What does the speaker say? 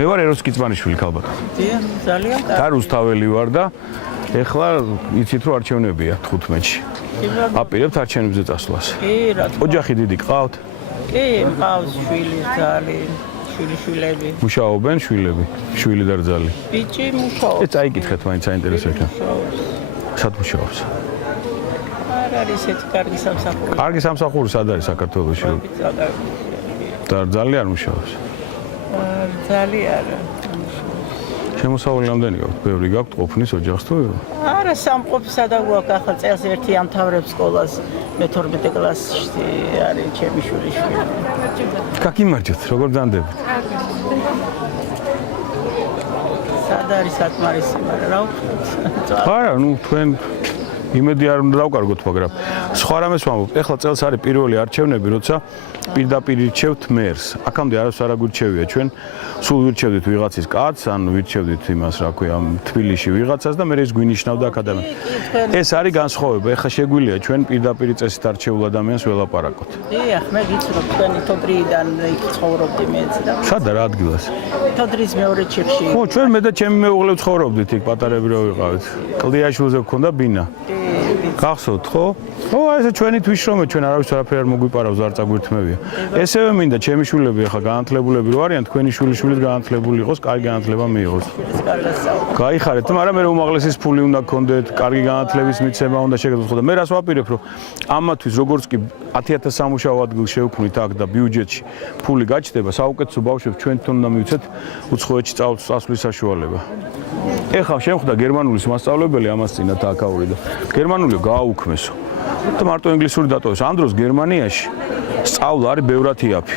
მე ვარ ეროს კიცმანიშვილი ქალბატონო. დიახ, ძალიან კარგი. და რუსთაველი ვარ და ეხლა იცით რომ არჩევნებია 15-ში. აპირებთ არჩევნებზე წასვლას. კი, რა თქმა უნდა. ოჯახი დიდი გყავთ? კი, მყავს შვილი, ძალი, შვილები. მუშაობენ შვილები, შვილი და ძალი. ბიჭი მუშაობს. ეს წაიკითხეთ, მაინც საინტერესო იქნება. სად მუშაობს? არ არის ესეთი კარგი სამსახური. კარგი სამსახური სად არის საქართველოში? და ძალი არ მუშაობს. ძალი არა. შემოსავალი რამდენი გაქვთ? ბევრი გაქვთ ყოფნის ოჯახს თუ? არა, სამყოფისა და გვაქვს ახლა წელს ერთი ამთავრებს სკოლას, მე-12 კლასში არის ჩემი შვილი. გაგიმარჯოთ, როგორ ძანდებით? სად არის საკმარისი, მაგრამ რა ვქნათ? არა, ნუ თქვენ იმედი არ უნდა დავკარგოთ, მაგრამ სხვა რამეს ვამბობ. ეხლა წელს არის პირველი არჩევნები, როცა პირდაპირ ირჩევთ მერს. აქამდე არავის არ აგვირჩევია ჩვენ. სულ ვირჩევდით ვიღაცის კაცს, ან ვირჩევდით იმას, რა ქვია, თბილისში ვიღაცას და მე ეს გვინიშნავდა აქადამია. ეს არის განსხვავება. ეხლა შეგვიძლია ჩვენ პირდაპირ წესით არჩეულ ადამიანს ველაპარაკოთ. დიახ, მე გიცნობ თქვენი თოდრიდან იქ ცხოვრობდი მეც და სადა რა ადგილას? თოდრის მეორე ჩიხში. ხო, ჩვენ მე და ჩემი მეუღლე ცხოვრობდით იქ პატარები რო ვიყავით. კლდიაშვილზე გქონდა ბინა. გახსოვთ ხო? ხო, ესე ჩვენი თვითშრომე, ჩვენ არავის არაფერი არ მოგვიპარავს, არ წაგვირთმევია. ესევე მინდა ჩემი შვილები ახლა განათლებულები რო არიან, თქვენი შვილიშვილიც განათლებული იყოს, კარგი განათლება მიიღოს. გაიხარეთ, მაგრამ მე უმაღლესის ფული უნდა გქონდეთ, კარგი განათლების მიცემა უნდა შეგეძლოთ და მე რას ვაპირებ, რომ ამათვის როგორც კი 10,000 სამუშაო ადგილს შევქმნით აქ და ბიუჯეტში ფული გაჩნდება, საუკეთესო ბავშვებს ჩვენთან უნდა მივცეთ უცხოეთში წასვლის საშუალება. ეხლა შემხვდა გერმანულის მასწავლებელი ამას წინათ აქაური და გერმანული გააუქმესო. და მარტო ინგლისური დატოვეს. ამ დროს გერმანიაში სწავლა არის ბევრად იაფი.